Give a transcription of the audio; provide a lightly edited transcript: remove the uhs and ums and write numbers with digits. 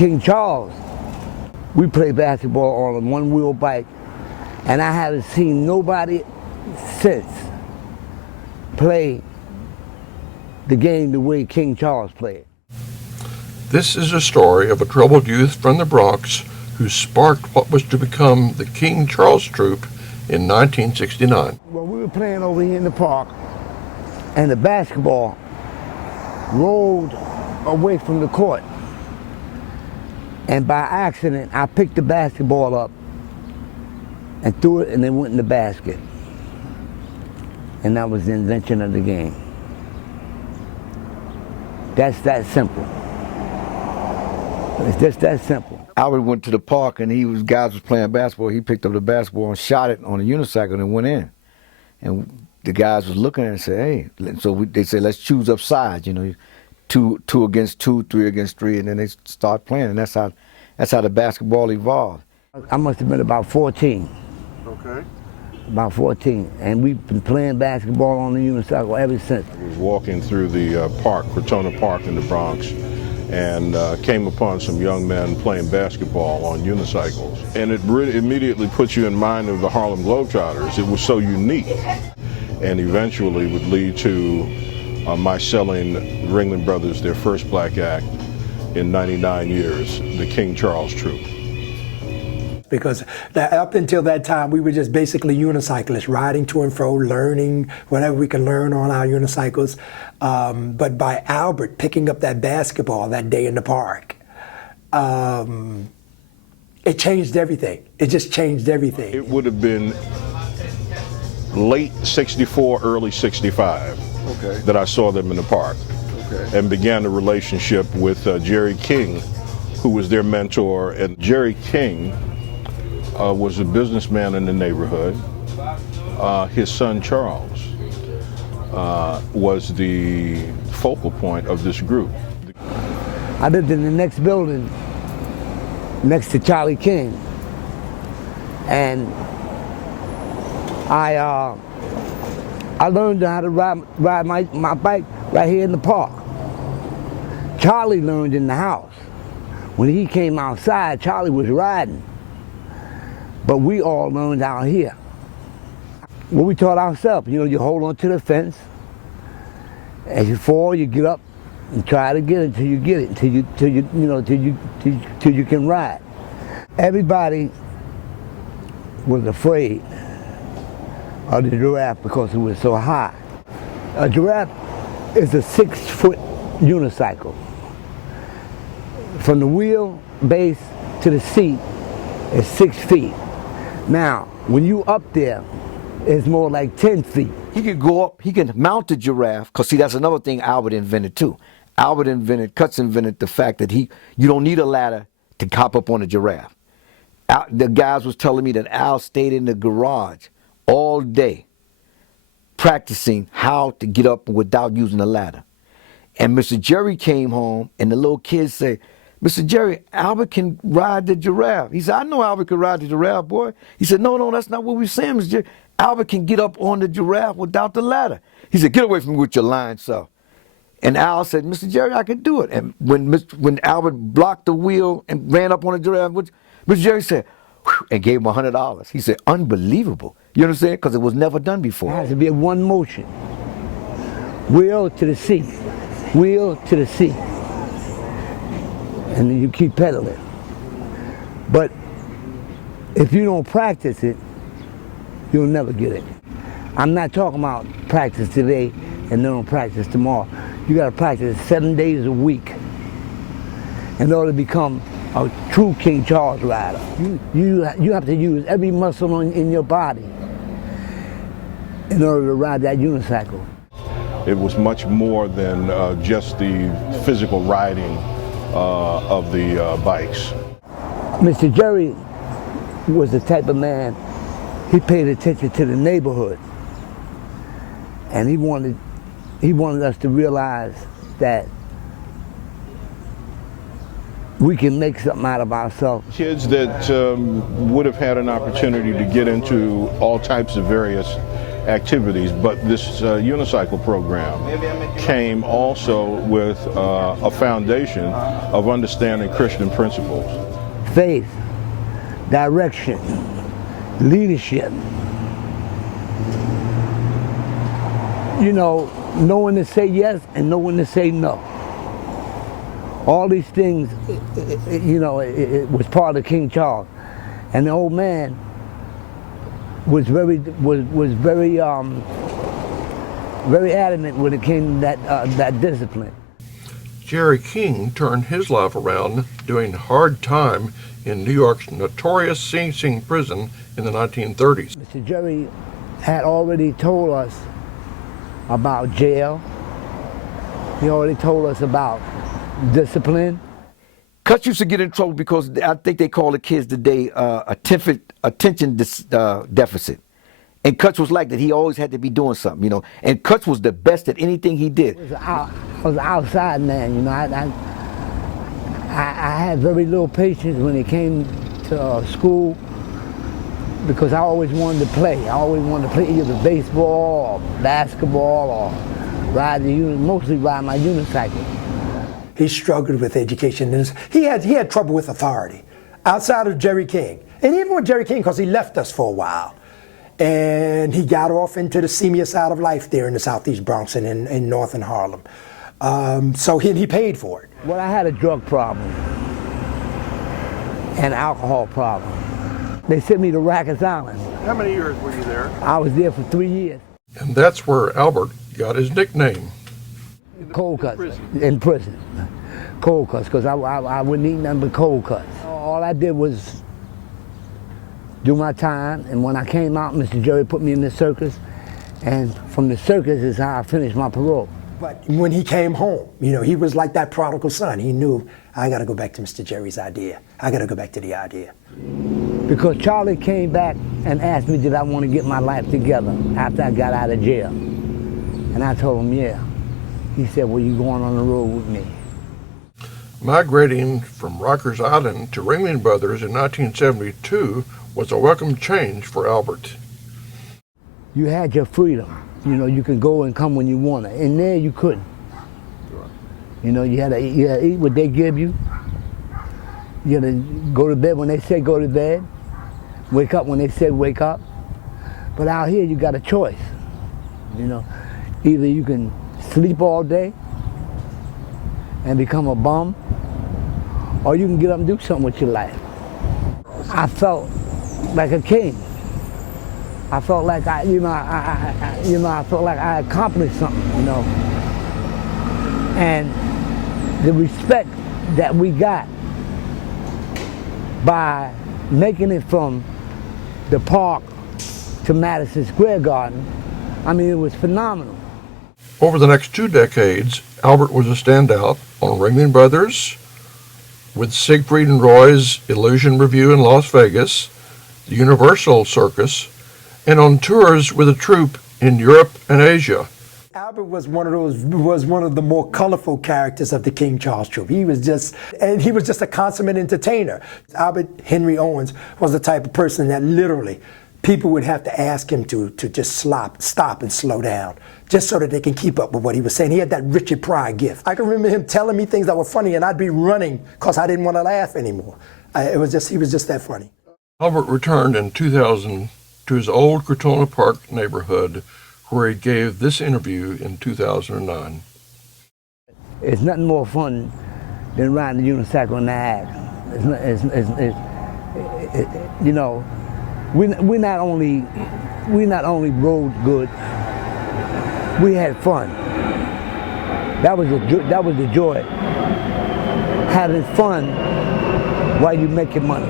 King Charles, we played basketball on a one-wheel bike, and I haven't seen nobody since play the game the way King Charles played. This is a story of a troubled youth from the Bronx who sparked what was to become the King Charles Troupe in 1969. Well, we were playing over here in the park, and the basketball rolled away from the court. And by accident, I picked the basketball up and threw it, and it went in the basket. And that was the invention of the game. That's that simple. It's just that simple. Albert went to the park, and guys was playing basketball. He picked up the basketball and shot it on a unicycle and went in. And the guys was looking at it and said, hey. So they said, let's choose up sides, you know, two against two, three against three, and then they start playing, and that's how the basketball evolved. I must have been about 14. Okay. About 14, and we've been playing basketball on the unicycle ever since. I was walking through the park, Crotona Park in the Bronx, and came upon some young men playing basketball on unicycles. And it really immediately puts you in mind of the Harlem Globetrotters. It was so unique, and eventually would lead to my selling Ringling Brothers their first black act in 99 years, the King Charles Troupe. Because up until that time, we were just basically unicyclists, riding to and fro, learning whatever we could learn on our unicycles. But by Albert picking up that basketball that day in the park, it changed everything. It just changed everything. It would have been late 64, early 65 that I saw them in the park and began a relationship with Jerry King, who was their mentor. And Jerry King was a businessman in the neighborhood. His son Charles was the focal point of this group. I lived in the next building next to Charlie King, and I learned how to ride my bike right here in the park. Charlie learned in the house. When he came outside, Charlie was riding. But we all learned out here. Well, we taught ourselves, you know, you hold on to the fence. As you fall, you get up and try to get it until you get it, till you can ride. Everybody was afraid of the giraffe because it was so high. A giraffe is a 6-foot unicycle. From the wheel base to the seat is 6 feet. Now, when you up there, it's more like 10 feet. He could go up, he can mount the giraffe, because see, that's another thing Albert invented too. Cutts invented the fact that you don't need a ladder to hop up on a giraffe. The guys was telling me that Al stayed in the garage all day practicing how to get up without using a ladder. And Mr. Jerry came home, and the little kids say, Mr. Jerry, Albert can ride the giraffe. He said, I know Albert can ride the giraffe, boy. He said, no, that's not what we're saying, Mr. Jerry. Albert can get up on the giraffe without the ladder. He said, get away from me with your lying self. And Al said, Mr. Jerry, I can do it. And when Albert blocked the wheel and ran up on the giraffe, Mr. Jerry said, whew, and gave him $100. He said, unbelievable. You understand? Because it was never done before. It has to be a one motion. Wheel to the seat. Wheel to the seat. And then you keep pedaling. But if you don't practice it, you'll never get it. I'm not talking about practice today and then don't practice tomorrow. You gotta practice 7 days a week in order to become a true King Charles rider. You have to use every muscle in your body in order to ride that unicycle. It was much more than just the physical riding of the bikes. Mr. Jerry was the type of man, he paid attention to the neighborhood. And he wanted us to realize that we can make something out of ourselves. Kids that would have had an opportunity to get into all types of various activities, but this unicycle program came also with a foundation of understanding Christian principles. Faith, direction, leadership. You know, knowing to say yes and knowing to say no. All these things, you know, it was part of King Charles. And the old man was very adamant when it came to that discipline. Jerry King turned his life around doing hard time in New York's notorious Sing Sing prison in the 1930s. Mr. Jerry had already told us about jail. He already told us about discipline. Cutts used to get in trouble because I think they call the kids today attention deficit. And Cutts was like that. He always had to be doing something, you know. And Cutts was the best at anything he did. I was an outside man, you know. I had very little patience when it came to school because I always wanted to play. I always wanted to play either baseball or basketball or mostly ride my unicycle. He struggled with education. He had trouble with authority outside of Jerry King. And even with Jerry King, because he left us for a while. And he got off into the seamier side of life there in the Southeast Bronx and in northern Harlem. So he paid for it. Well, I had a drug problem and alcohol problem. They sent me to Rikers Island. How many years were you there? I was there for 3 years. And that's where Albert got his nickname. Cold cuts. In prison. Cold cuts, because I wouldn't eat nothing but cold cuts. All I did was do my time, and when I came out, Mr. Jerry put me in the circus, and from the circus is how I finished my parole. But when he came home, you know, he was like that prodigal son. He knew, I got to go back to Mr. Jerry's idea. I got to go back to the idea. Because Charlie came back and asked me, did I want to get my life together after I got out of jail? And I told him, yeah. He said, well, you going on the road with me. Migrating from Rikers Island to Ringling Brothers in 1972 was a welcome change for Albert. You had your freedom. You know, you could go and come when you want to. In there, you couldn't. You know, you had to eat what they give you. You had to go to bed when they said go to bed. Wake up when they said wake up. But out here, you got a choice. You know, either you can sleep all day and become a bum, or you can get up and do something with your life. I felt like a king. I felt like I felt like I accomplished something, you know. And the respect that we got by making it from the park to Madison Square Garden, I mean, it was phenomenal. Over the next 2 decades, Albert was a standout on Ringling Brothers, with Siegfried and Roy's Illusion Revue in Las Vegas, the Universal Circus, and on tours with a troupe in Europe and Asia. Albert was one of the more colorful characters of the King Charles Troupe. He was just a consummate entertainer. Albert Henry Owens was the type of person that literally people would have to ask him to just stop and slow down, just so that they can keep up with what he was saying. He had that Richard Pryor gift. I can remember him telling me things that were funny, and I'd be running because I didn't want to laugh anymore. He was just that funny. Albert returned in 2000 to his old Crotona Park neighborhood, where he gave this interview in 2009. It's nothing more fun than riding the unicycle in the ag. You know, we not only rode good, we had fun. That was the joy. Having fun while you making money.